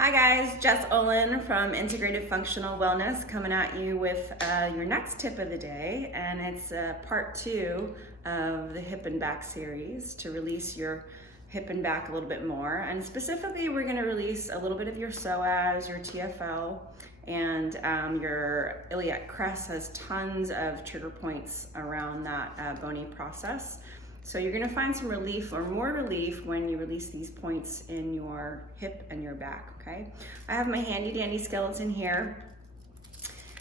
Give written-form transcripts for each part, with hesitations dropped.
Hi guys, Jess Olin from Integrated Functional Wellness coming at you with your next tip of the day, and it's part 2 of the hip and back series to release your hip and back a little bit more. And specifically, we're going to release a little bit of your psoas, your TFL, and your iliac crest has tons of trigger points around that bony process. So you're going to find some relief or more relief when you release these points in your hip and your back, okay? I have my handy dandy skeleton here,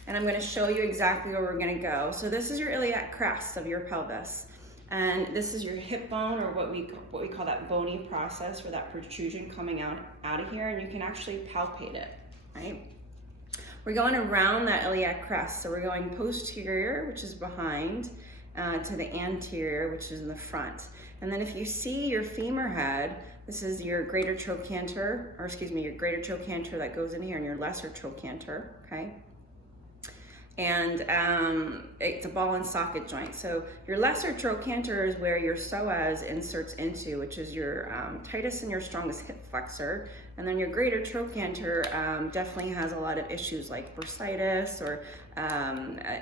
and I'm going to show you exactly where we're going to go. So this is your iliac crest of your pelvis, and this is your hip bone, or what we call that bony process, or that protrusion coming out of here, and you can actually palpate it, right? We're going around that iliac crest, so we're going posterior, which is behind, to the anterior, which is in the front. And then if you see your femur head, this is your greater trochanter, or excuse me, your greater trochanter that goes in here, and your lesser trochanter, okay? And it's a ball and socket joint. So your lesser trochanter is where your psoas inserts into, which is your tightest and your strongest hip flexor. And then your greater trochanter definitely has a lot of issues like bursitis or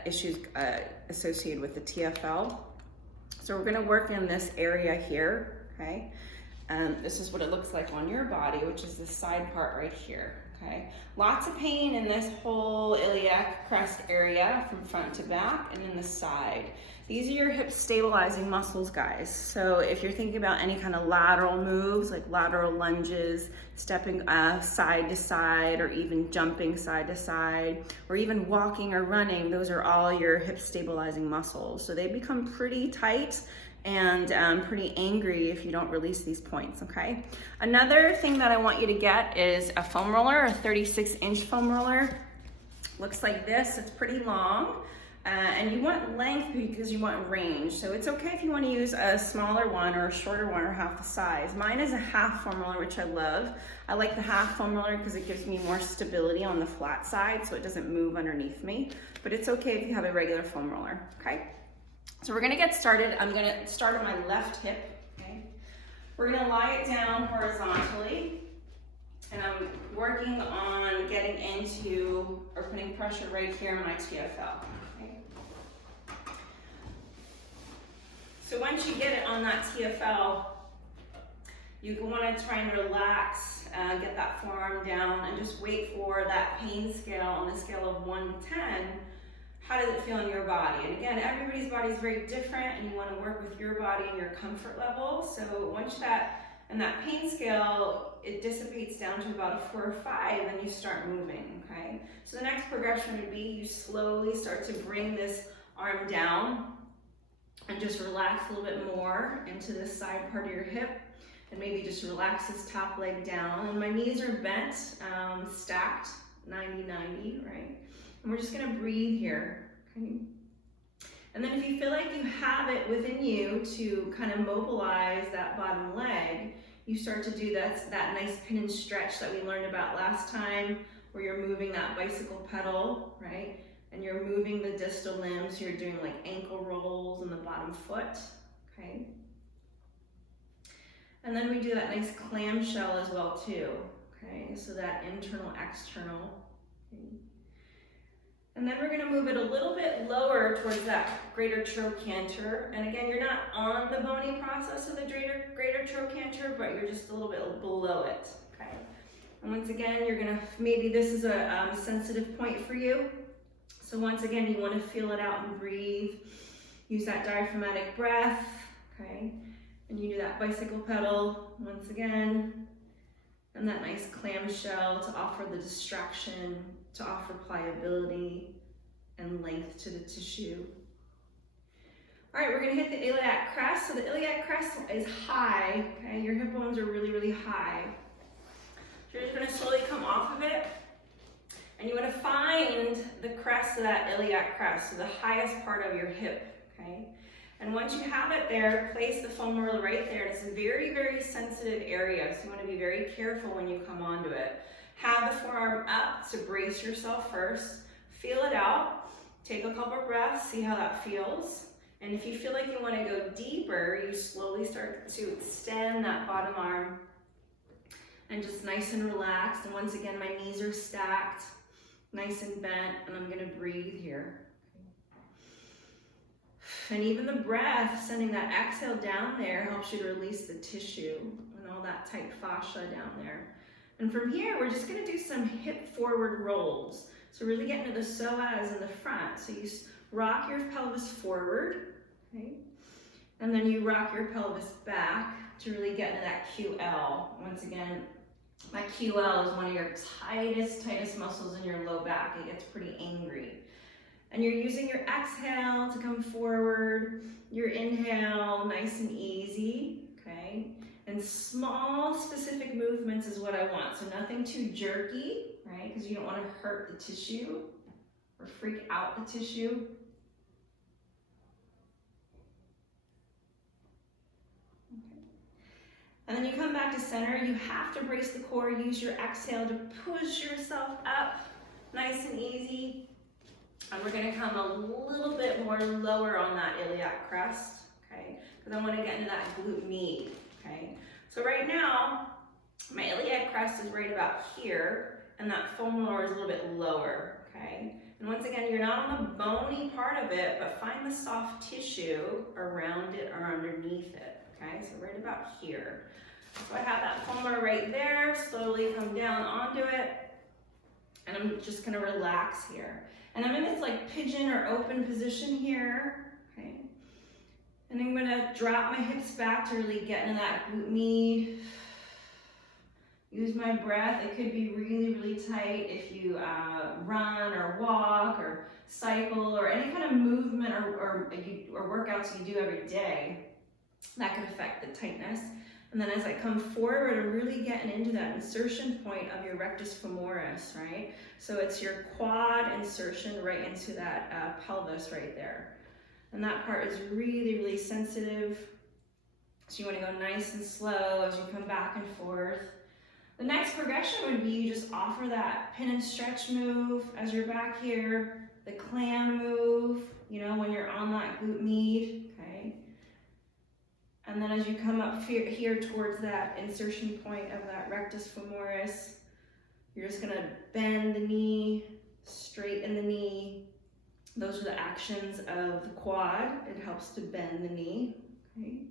issues associated with the TFL. So we're gonna work in this area here, okay? This is what it looks like on your body, which is this side part right here, okay? Lots of pain in this whole iliac crest area from front to back and in the side. These are your hip stabilizing muscles, guys. So if you're thinking about any kind of lateral moves, like lateral lunges, stepping side to side, or even jumping side to side, or even walking or running, those are all your hip stabilizing muscles. So they become pretty tight and pretty angry if you don't release these points, okay? Another thing that I want you to get is a foam roller, a 36-inch foam roller. Looks like this, it's pretty long. And you want length because you want range. So it's okay if you want to use a smaller one or a shorter one or half the size. Mine is a half foam roller, which I love. I like the half foam roller because it gives me more stability on the flat side so it doesn't move underneath me. But it's okay if you have a regular foam roller, okay? So we're gonna get started. I'm gonna start on my left hip, okay? We're gonna lie it down horizontally, and I'm working on getting into or putting pressure right here in my TFL, okay? So once you get it on that TFL, you wanna try and relax, get that forearm down, and just wait for that pain scale on a scale of 1 to 10. How does it feel in your body? And again, everybody's body is very different, and you want to work with your body and your comfort level. So once that pain scale, it dissipates down to about a 4 or 5, then you start moving, okay? So the next progression would be you slowly start to bring this arm down and just relax a little bit more into the side part of your hip, and maybe just relax this top leg down. And my knees are bent, stacked, 90-90, right? And we're just gonna breathe here, okay? And then if you feel like you have it within you to kind of mobilize that bottom leg, you start to do that nice pin and stretch that we learned about last time, where you're moving that bicycle pedal, right? And you're moving the distal limbs, you're doing like ankle rolls on the bottom foot, okay? And then we do that nice clamshell as well too, okay? So that internal, external, okay? And then we're gonna move it a little bit lower towards that greater trochanter. And again, you're not on the bony process of the greater trochanter, but you're just a little bit below it, okay? And once again, you're gonna, maybe this is a sensitive point for you. So once again, you wanna feel it out and breathe. Use that diaphragmatic breath, okay? And you do that bicycle pedal once again. And that nice clamshell to offer the distraction, to offer pliability and length to the tissue. All right, we're gonna hit the iliac crest. So the iliac crest is high, okay? Your hip bones are really, really high. So you're just gonna slowly come off of it, and you wanna find the crest of that iliac crest, so the highest part of your hip, okay? And once you have it there, place the foam roller right there. It's a very, very sensitive area, so you want to be very careful when you come onto it. Have the forearm up to brace yourself first. Feel it out. Take a couple breaths, see how that feels. And if you feel like you want to go deeper, you slowly start to extend that bottom arm and just nice and relaxed. And once again, my knees are stacked, nice and bent, and I'm gonna breathe here. And even the breath, sending that exhale down there, helps you to release the tissue and all that tight fascia down there. And from here, we're just gonna do some hip forward rolls. So really get into the psoas in the front. So you rock your pelvis forward, okay? And then you rock your pelvis back to really get into that QL. Once again, my QL is one of your tightest muscles in your low back. It gets pretty angry. And you're using your exhale to come forward, your inhale, nice and easy, okay? And small, specific movements is what I want. So nothing too jerky, right? Because you don't want to hurt the tissue or freak out the tissue. Okay. And then you come back to center. You have to brace the core. Use your exhale to push yourself up, nice and easy. And we're gonna come a little bit more lower on that iliac crest, okay? Because I wanna get into that glute med, okay? So right now, my iliac crest is right about here, and that femoral is a little bit lower, okay? And once again, you're not on the bony part of it, but find the soft tissue around it or underneath it, okay? So right about here. So I have that femoral right there, slowly come down onto it, and I'm just gonna relax here. And I'm in this like pigeon or open position here, okay? And I'm gonna drop my hips back to really get into that glute med. Use my breath. It could be really tight if you run or walk or cycle or any kind of movement or workouts you do every day. That could affect the tightness. And then as I come forward, I'm really getting into that insertion point of your rectus femoris, right? So it's your quad insertion right into that pelvis right there. And that part is really sensitive. So you want to go nice and slow as you come back and forth. The next progression would be you just offer that pin and stretch move as you're back here, the clam move, you know, when you're on that glute med, okay? And then as you come up here towards that insertion point of that rectus femoris, you're just gonna bend the knee, straighten the knee. Those are the actions of the quad. It helps to bend the knee, okay?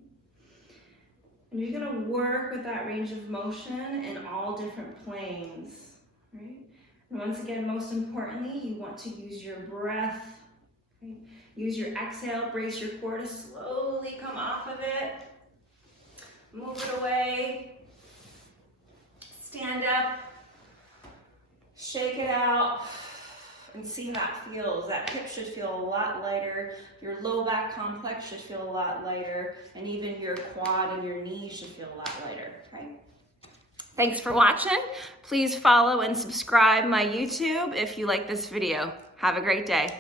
And you're gonna work with that range of motion in all different planes, right? And once again, most importantly, you want to use your breath, okay? Use your exhale, brace your core to slowly come off of it. Move it away. Stand up. Shake it out. And see how that feels. That hip should feel a lot lighter. Your low back complex should feel a lot lighter. And even your quad and your knees should feel a lot lighter, right? Thanks for watching. Please follow and subscribe my YouTube if you like this video. Have a great day.